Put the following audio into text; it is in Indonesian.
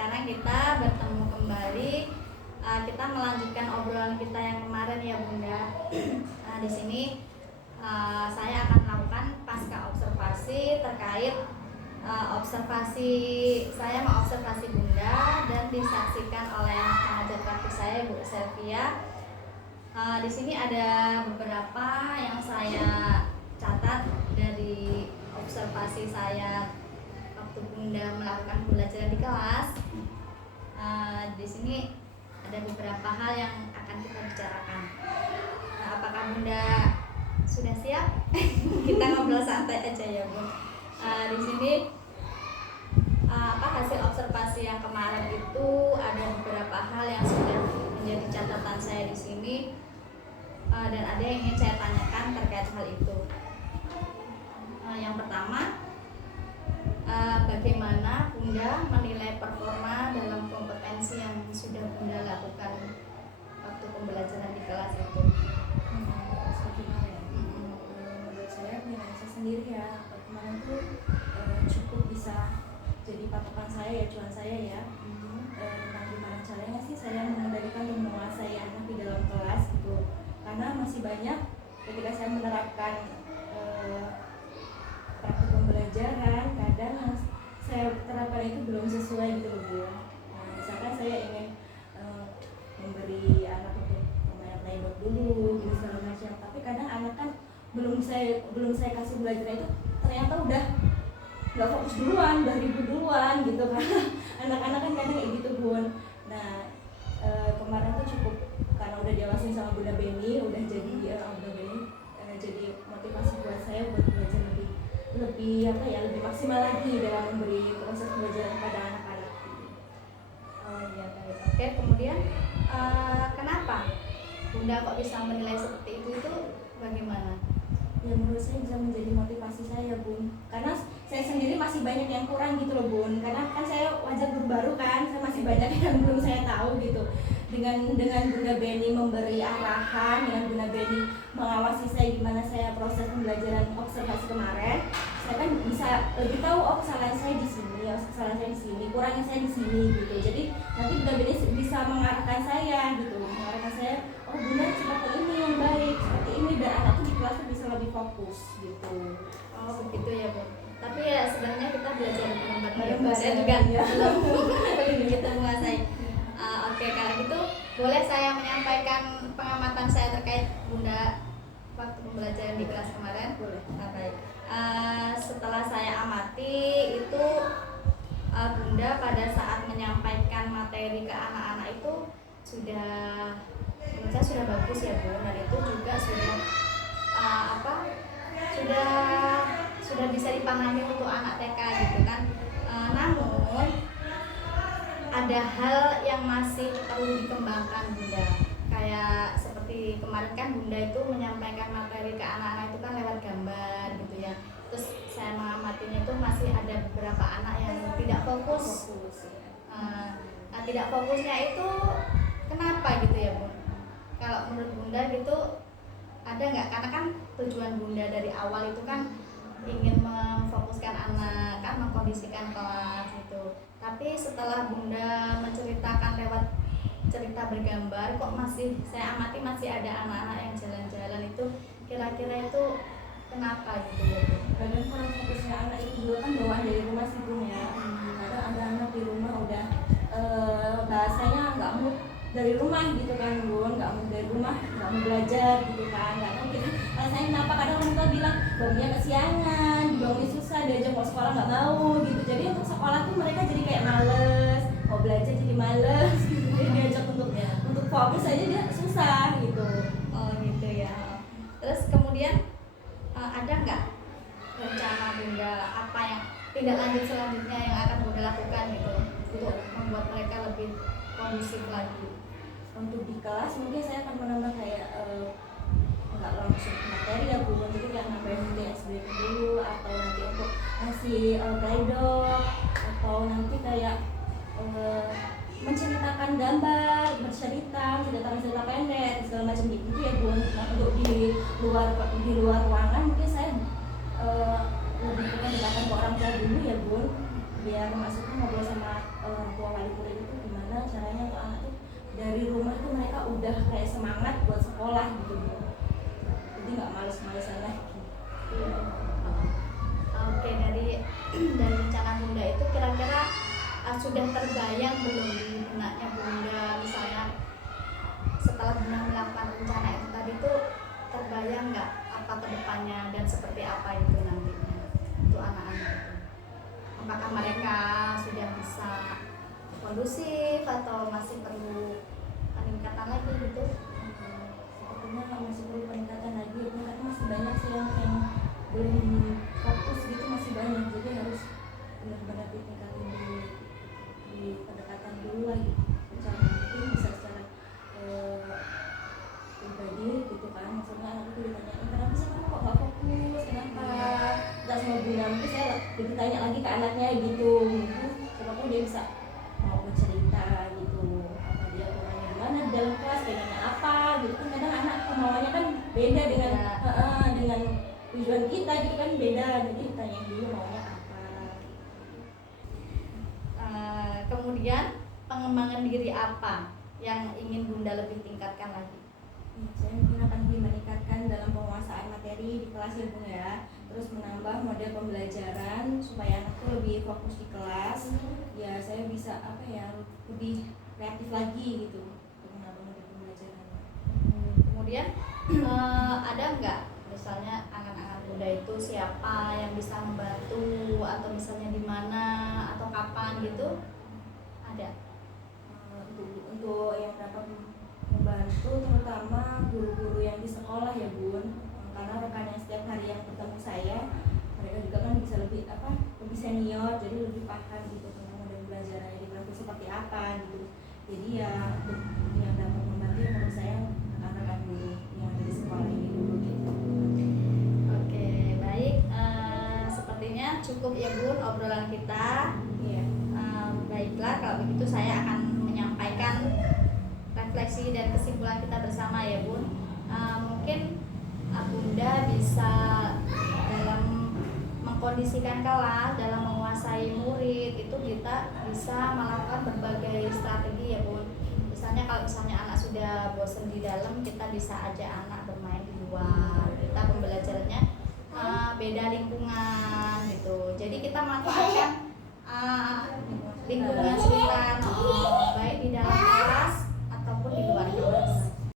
sekarang kita bertemu kembali. Kita melanjutkan obrolan kita yang kemarin ya Bunda. Di sini saya akan melakukan pasca observasi terkait observasi saya mengobservasi Bunda dan disaksikan oleh pengajar praktik saya Bu Selvia. Di sini ada beberapa yang saya catat dari observasi saya waktu Bunda melakukan pembelajaran di kelas. Di sini ada beberapa hal yang akan kita bicarakan. Apakah Bunda sudah siap? Kita ngobrol santai aja ya Bu. Di sini hasil observasi yang kemarin itu ada beberapa hal yang sudah menjadi catatan saya di sini, dan ada yang ingin saya tanyakan terkait hal itu. Yang pertama, bagaimana Bunda menilai performa dalam kompetensi yang sudah Bunda lakukan waktu pembelajaran di kelas itu? Menurut saya penilaian saya sendiri ya, kemarin tuh cukup bisa jadi patokan saya ya, cuan saya ya, tentang gimana caranya sih saya mengendalikan dan menguasai anak di dalam kelas gitu. Karena masih banyak ketika saya menerapkan praktik pembelajaran, kadang yang saya terapkan itu belum sesuai gitu loh Bu. Misalkan saya ingin memberi anak untuk pemain playbook dulu gitu segala macam, tapi kadang anak kan belum saya kasih belajar itu ternyata udah nggak fokus duluan, udah ribut duluan gitu kan. Anak-anak kan kadang kayak gitu Bun. Nah kemarin tuh cukup karena udah diawasin sama Bunda Beni, udah jadi Bunda Beni jadi motivasi buat saya buat belajar lebih maksimal lagi dalam memberi proses pembelajaran kepada anak-anak. Oh iya baik. Oke, kemudian kenapa Bunda kok bisa menilai seperti itu bagaimana? Ya menurut saya bisa menjadi motivasi saya Bun, karena saya sendiri masih banyak yang kurang gitu loh Bun, karena kan saya wajar baru kan, saya masih banyak yang belum saya tahu gitu. Dengan Bunda Beni memberi arahan, dengan Bunda Beni mengawasi saya gimana saya proses pembelajaran observasi kemarin, saya kan bisa lebih tahu kesalahan saya di sini, kesalahan saya di sini, kurangnya saya di sini gitu. Jadi nanti Bunda Beni bisa mengarahkan saya gitu, mengarahkan saya, oh Bunda seperti ini yang baik, seperti ini, dan anak tuh di kelas tuh bisa lebih fokus gitu. Oh begitu ya Bu. Tapi ya sebenarnya kita belajar bareng-bareng. Ya, Saya juga ya. belum begitu menguasai. Oke, kalau gitu boleh saya menyampaikan pengamatan saya terkait Bunda waktu pembelajaran di kelas kemarin? Boleh. Baik. Setelah saya amati itu Bunda pada saat menyampaikan materi ke anak-anak itu sudah menurut saya sudah bagus ya Bu, dan itu juga sudah bisa dipahami untuk anak TK gitu kan. Namun ada hal yang masih perlu dikembangkan Bunda. Kayak seperti kemarin kan Bunda itu menyampaikan materi ke anak-anak itu kan lewat gambar gitu ya. Terus saya mengamatinya itu masih ada beberapa anak yang tidak fokus. Tidak fokusnya itu kenapa gitu ya Bu? Kalau menurut Bunda gitu ada nggak? Karena kan tujuan Bunda dari awal itu kan ingin memfokuskan anak, kan mengkondisikan kelas gitu. Tapi setelah Bunda menceritakan lewat cerita bergambar, kok masih saya amati masih ada anak-anak yang jalan-jalan itu, kira-kira itu kenapa gitu ya Bu? Kadang kalau fokusnya anak itu juga kan bawaan dari rumah sih Bun ya. Kadang ada anak di rumah udah bahasanya nggak mood dari rumah gitu kan Bun, nggak mood dari rumah, nggak mau belajar gitu kan. Kadang kita rasanya kenapa, kadang orang tua bilang bangunnya kesiangan, dibangunin susah, diajak mau sekolah nggak mau gitu. Jadi untuk sekolah tuh mereka jadi kayak males, mau belajar jadi males gitu. Jadi diajak untuk fokus aja dia susah gitu. Oh gitu ya. Terus kemudian ada nggak rencana Bunda apa yang tindak lanjut selanjutnya yang akan Bunda lakukan gitu untuk membuat mereka lebih kondusif lagi? Untuk di kelas mungkin saya akan menambah kayak nggak langsung materi ya Bu, jadi kayak nambahin SBK dulu, atau nanti untuk ngasih playdoh, atau nanti kayak menceritakan gambar, cerita pendek segala macam gitu ya Bu. Nah, untuk di luar ruangan mungkin saya lebih pendekatan ke orang tua dulu ya Bu. biar maksudnya ngobrol sama orang tua wali murid itu gimana caranya untuk anak tuh dari rumah tuh mereka udah kayak semangat buat sekolah gitu Bu. Jadi nggak males-malesan lagi. Oke, dari rencana Bunda itu kira-kira sudah terbayang belum di benaknya Bunda, misalnya setelah Bunda melakukan rencana itu tadi tuh terbayang nggak apa kedepannya dan seperti apa itu nantinya untuk anak-anak itu? Apakah mereka sudah bisa kondusif atau masih perlu peningkatan lagi gitu? Sepertinya masih perlu peningkatan lagi ya, karena masih banyak sih yang belum fokus gitu, masih banyak, jadi harus benar-benar ditingkatin dulu, di pendekatan dulu lagi secara mungkin bisa secara pribadi gitu kan, maksudnya anak itu ditanyain kenapa sih kamu kok gak fokus, kenapa nggak sama Bunda, mungkin saya lebih tanya lagi ke anaknya gitu, siapa pun dia bisa mau bercerita gitu, apa dia orangnya gimana di dalam kelas, pengennya apa gitu kan, kadang anak kemauannya kan beda dengan dengan tujuan kita gitu kan, beda, jadi tanya dulu maunya apa. Kemudian pengembangan diri apa yang ingin Bunda lebih tingkatkan lagi? Saya mungkin akan lebih meningkatkan dalam penguasaan materi di kelas ya Bung ya, terus menambah model pembelajaran supaya anak tuh lebih fokus di kelas, ya saya bisa apa ya lebih kreatif lagi gitu untuk menambah model pembelajaran. Kemudian ada nggak misalnya anak-anak Bunda itu siapa yang bisa membantu atau misalnya di mana atau kapan gitu? Ada? Untuk yang dapat membantu terutama guru-guru yang di sekolah ya Bun, karena rekan yang setiap hari yang bertemu saya mereka juga kan bisa lebih lebih senior, jadi lebih paham gitu tentang model belajarannya di kelas itu seperti apa gitu, jadi ya yang dapat membantu menurut saya rekan-rekan guru yang ada di sekolah ini dulu gitu. Oke, baik. Sepertinya cukup ya Bun obrolan kita. Iya. Baiklah, kalau begitu saya akan menyampaikan refleksi dan kesimpulan kita bersama ya Bun. Mungkin Bunda bisa dalam mengkondisikan kelas, dalam menguasai murid itu kita bisa melakukan berbagai strategi ya Bun. Misalnya kalau misalnya anak sudah bosan di dalam, kita bisa ajak anak bermain di luar. Kita pembelajarannya beda lingkungan gitu. Jadi kita manfaatkan lingkungan sekitar, baik di dalam kelas ataupun di luar kelas.